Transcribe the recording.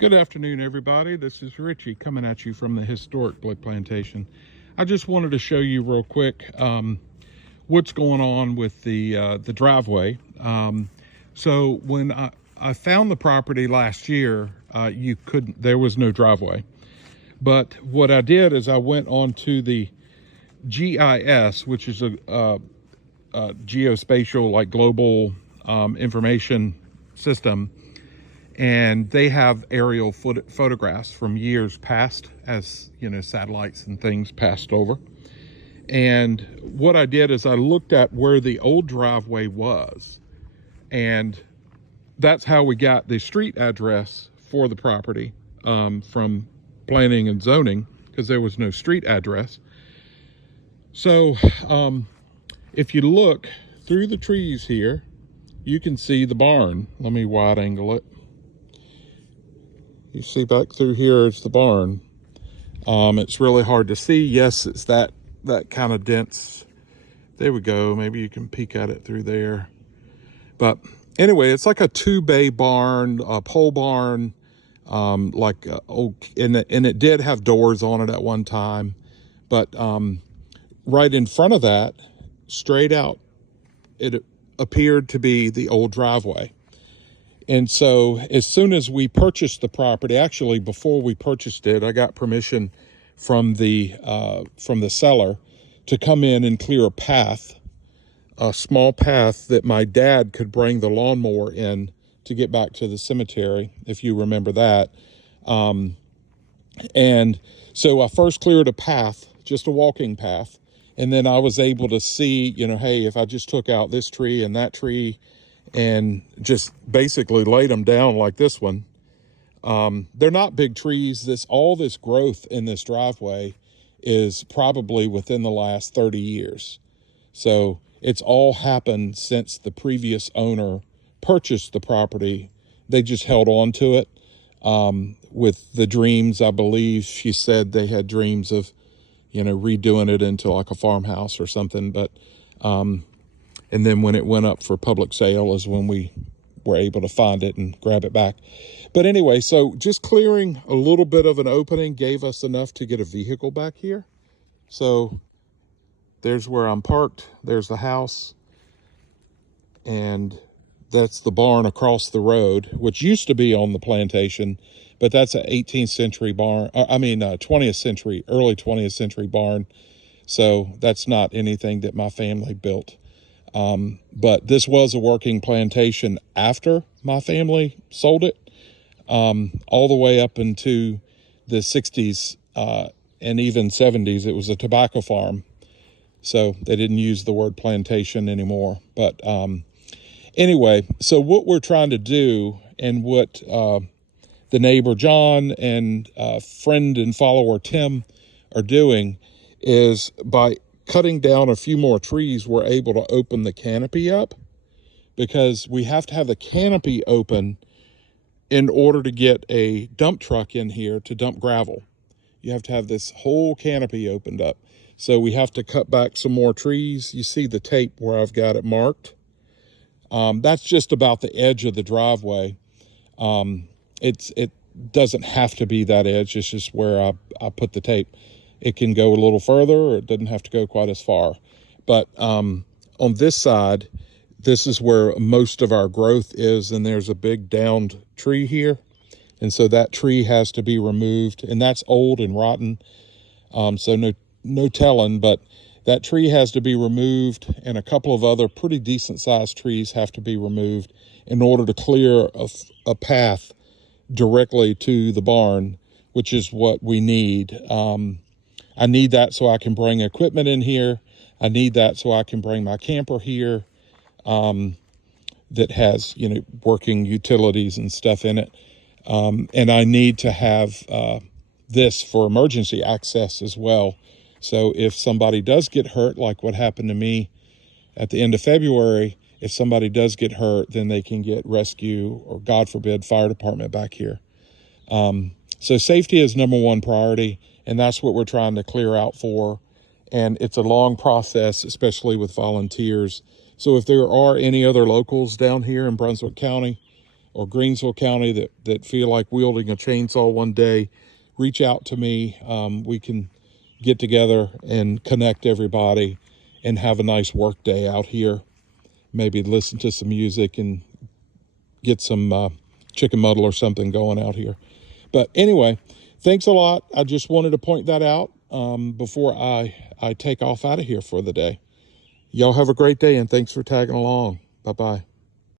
Good afternoon, everybody. This is Richie coming at you from the historic Blick Plantation. I just wanted to show you real quick what's going on with the driveway. So when I found the property last year, there was no driveway. But what I did is I went on to the GIS, which is a geospatial, like global information system. And they have aerial photographs from years past, as you know, satellites and things passed over. And what I did is I looked at where the old driveway was, and that's how we got the street address for the property from planning and zoning, because there was no street address. So if you look through the trees here, you can see the barn. Let me wide angle it. You see back through here is the barn. It's really hard to see. Yes, it's that kind of dense. There we go. Maybe you can peek at it through there. But anyway, it's like a 2-bay barn, a pole barn, and it did have doors on it at one time. But right in front of that, straight out, it appeared to be the old driveway. And so as soon as we purchased the property, actually before we purchased it, I got permission from the seller to come in and clear a path, a small path that my dad could bring the lawnmower in to get back to the cemetery, if you remember that. And so I first cleared a path, just a walking path. And then I was able to see, hey, if I just took out this tree and that tree and just basically laid them down like this one. They're not big trees. All this growth in this driveway is probably within the last 30 years. So it's all happened since the previous owner purchased the property. They just held on to it with the dreams. I believe she said they had dreams of, redoing it into like a farmhouse or something. But and then when it went up for public sale is when we were able to find it and grab it back. But anyway, so just clearing a little bit of an opening gave us enough to get a vehicle back here. So there's where I'm parked. There's the house. And that's the barn across the road, which used to be on the plantation. But that's an 18th century barn. 20th century, early 20th century barn. So that's not anything that my family built. But this was a working plantation after my family sold it, all the way up into the 60s and even 70s. It was a tobacco farm, so they didn't use the word plantation anymore. But anyway, so what we're trying to do, and what the neighbor John and friend and follower Tim are doing, is by cutting down a few more trees, we're able to open the canopy up, because we have to have the canopy open in order to get a dump truck in here to dump gravel. You have to have this whole canopy opened up. So we have to cut back some more trees. You see the tape where I've got it marked. That's just about the edge of the driveway. It doesn't have to be that edge. It's just where I put the tape. It can go a little further, or it doesn't have to go quite as far. But on this side, this is where most of our growth is, and there's a big downed tree here. And so that tree has to be removed, and that's old and rotten. So no telling, but that tree has to be removed, and a couple of other pretty decent sized trees have to be removed in order to clear a path directly to the barn, which is what we need. I need that so I can bring equipment in here. I need that so I can bring my camper here that has, working utilities and stuff in it. And I need to have this for emergency access as well. So if somebody does get hurt, like what happened to me at the end of February, if somebody does get hurt, then they can get rescue or, God forbid, fire department back here. So safety is number one priority, and that's what we're trying to clear out for. And it's a long process, especially with volunteers. So if there are any other locals down here in Brunswick County or Greensville County that feel like wielding a chainsaw one day, reach out to me. We can get together and connect everybody and have a nice work day out here. Maybe listen to some music and get some chicken muddle or something going out here. But anyway, thanks a lot. I just wanted to point that out before I take off out of here for the day. Y'all have a great day, and thanks for tagging along. Bye-bye.